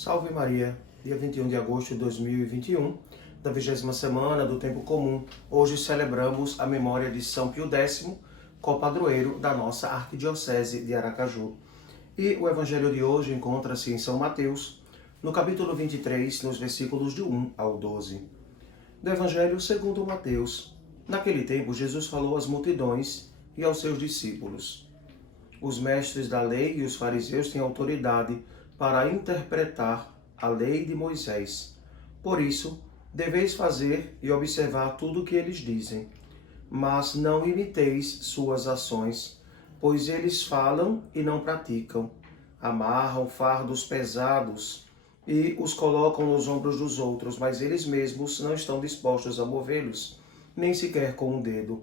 Salve Maria, dia 21 de agosto de 2021, da 20ª semana do Tempo Comum. Hoje celebramos a memória de São Pio X, copadroeiro da nossa Arquidiocese de Aracaju. E o evangelho de hoje encontra-se em São Mateus, no capítulo 23, nos versículos de 1 ao 12. Do evangelho segundo Mateus. Naquele tempo, Jesus falou às multidões e aos seus discípulos: os mestres da lei e os fariseus têm autoridade para interpretar a lei de Moisés. Por isso, deveis fazer e observar tudo o que eles dizem. Mas não imiteis suas ações, pois eles falam e não praticam. Amarram fardos pesados e os colocam nos ombros dos outros, mas eles mesmos não estão dispostos a movê-los, nem sequer com um dedo.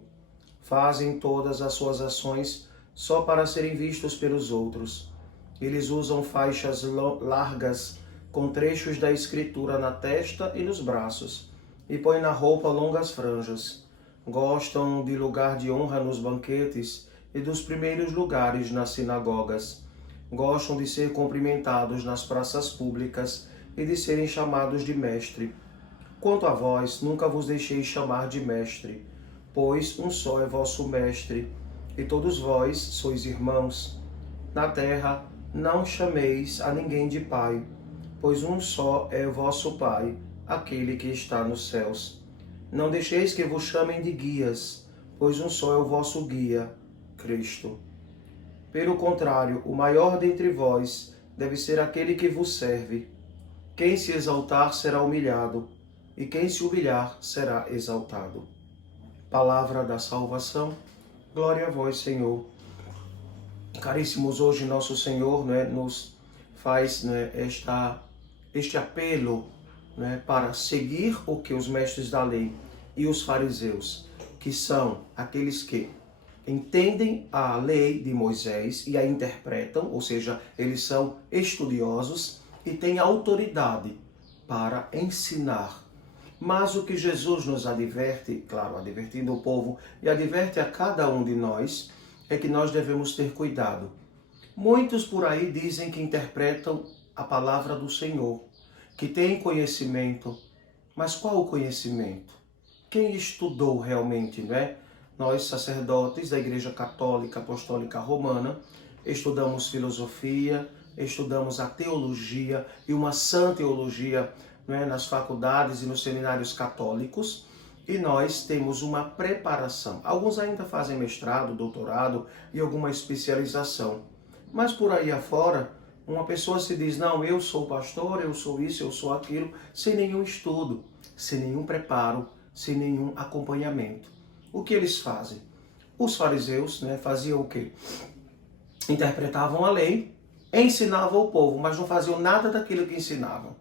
Fazem todas as suas ações só para serem vistos pelos outros. Eles usam faixas largas com trechos da Escritura na testa e nos braços, e põem na roupa longas franjas. Gostam de lugar de honra nos banquetes e dos primeiros lugares nas sinagogas. Gostam de ser cumprimentados nas praças públicas e de serem chamados de mestre. Quanto a vós, nunca vos deixeis chamar de mestre, pois um só é vosso mestre, e todos vós sois irmãos. Na terra não chameis a ninguém de pai, pois um só é o vosso Pai, aquele que está nos céus. Não deixeis que vos chamem de guias, pois um só é o vosso guia, Cristo. Pelo contrário, o maior dentre vós deve ser aquele que vos serve. Quem se exaltar será humilhado, e quem se humilhar será exaltado. Palavra da salvação. Glória a vós, Senhor. Caríssimos, hoje nosso Senhor nos faz este apelo para seguir o que os mestres da lei e os fariseus, que são aqueles que entendem a lei de Moisés e a interpretam, ou seja, eles são estudiosos e têm autoridade para ensinar. Mas o que Jesus nos adverte, claro, advertindo o povo e adverte a cada um de nós, é que nós devemos ter cuidado. Muitos por aí dizem que interpretam a palavra do Senhor, que têm conhecimento. Mas qual o conhecimento? Quem estudou realmente, né? Nós, sacerdotes da Igreja Católica Apostólica Romana, estudamos filosofia, estudamos a teologia e uma sã teologia, nas faculdades e nos seminários católicos, e nós temos uma preparação. Alguns ainda fazem mestrado, doutorado e alguma especialização. Mas por aí afora, uma pessoa se diz: não, eu sou pastor, eu sou isso, eu sou aquilo, sem nenhum estudo, sem nenhum preparo, sem nenhum acompanhamento. O que eles fazem? Os fariseus faziam o quê? Interpretavam a lei, ensinavam o povo, mas não faziam nada daquilo que ensinavam.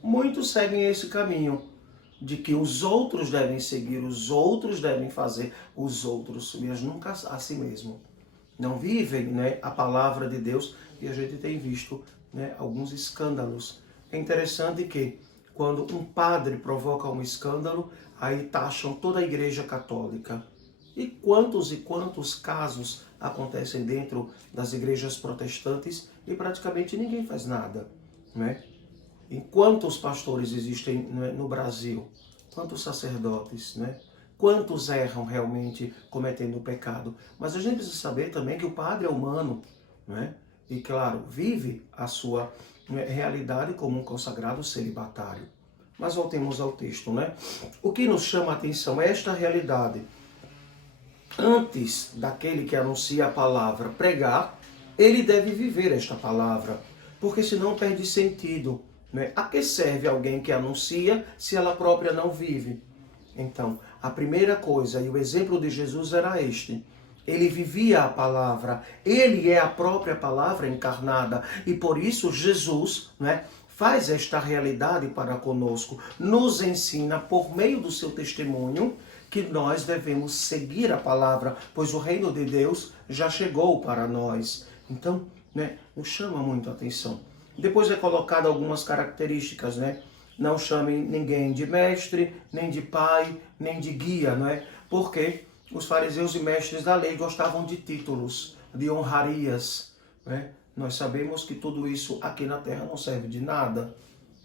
Muitos seguem esse caminho de que os outros devem seguir, os outros devem fazer, os outros, mas nunca a si mesmo. Não vivem a palavra de Deus, e a gente tem visto alguns escândalos. É interessante que quando um padre provoca um escândalo, aí taxam toda a Igreja Católica. E quantos casos acontecem dentro das igrejas protestantes e praticamente ninguém faz nada, E quantos pastores existem no Brasil? Quantos sacerdotes, Quantos erram realmente cometendo o pecado? Mas a gente precisa saber também que o padre é humano, E, claro, vive a sua realidade como um consagrado celibatário. Mas voltemos ao texto, O que nos chama a atenção é esta realidade. Antes daquele que anuncia a palavra pregar, ele deve viver esta palavra, porque senão perde sentido. A que serve alguém que anuncia se ela própria não vive? Então, a primeira coisa, e o exemplo de Jesus era este: ele vivia a palavra, ele é a própria palavra encarnada, e por isso Jesus faz esta realidade para conosco, nos ensina por meio do seu testemunho que nós devemos seguir a palavra, pois o reino de Deus já chegou para nós. Então, nos chama muito a atenção. Depois é colocado algumas características, Não chamem ninguém de mestre, nem de pai, nem de guia, Porque os fariseus e mestres da lei gostavam de títulos, de honrarias, nós sabemos que tudo isso aqui na Terra não serve de nada,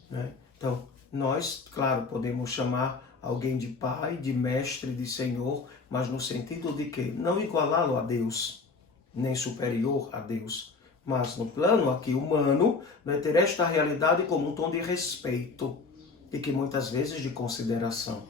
né? Então, nós, claro, podemos chamar alguém de pai, de mestre, de senhor, mas no sentido de que não igualá-lo a Deus, nem superior a Deus, mas no plano aqui humano, né, ter esta realidade como um tom de respeito e que muitas vezes de consideração,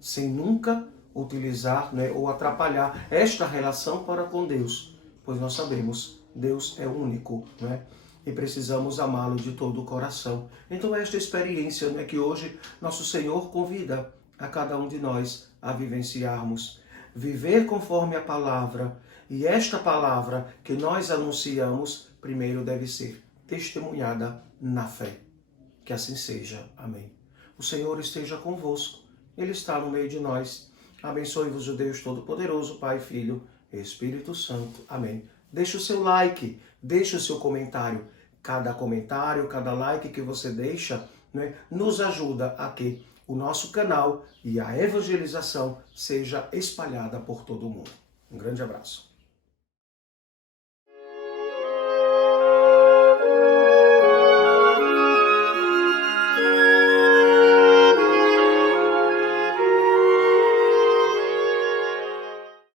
sem nunca utilizar, né, ou atrapalhar esta relação para com Deus, pois nós sabemos, Deus é único, né? E precisamos amá-lo de todo o coração. Então esta experiência, né, que hoje nosso Senhor convida a cada um de nós a vivenciarmos, viver conforme a palavra, e esta palavra que nós anunciamos, primeiro deve ser testemunhada na fé. Que assim seja. Amém. O Senhor esteja convosco, Ele está no meio de nós. Abençoe-vos o Deus Todo-Poderoso, Pai, Filho e Espírito Santo. Amém. Deixe o seu like, deixe o seu comentário. Cada comentário, cada like que você deixa, né, nos ajuda a que o nosso canal e a evangelização seja espalhada por todo o mundo. Um grande abraço.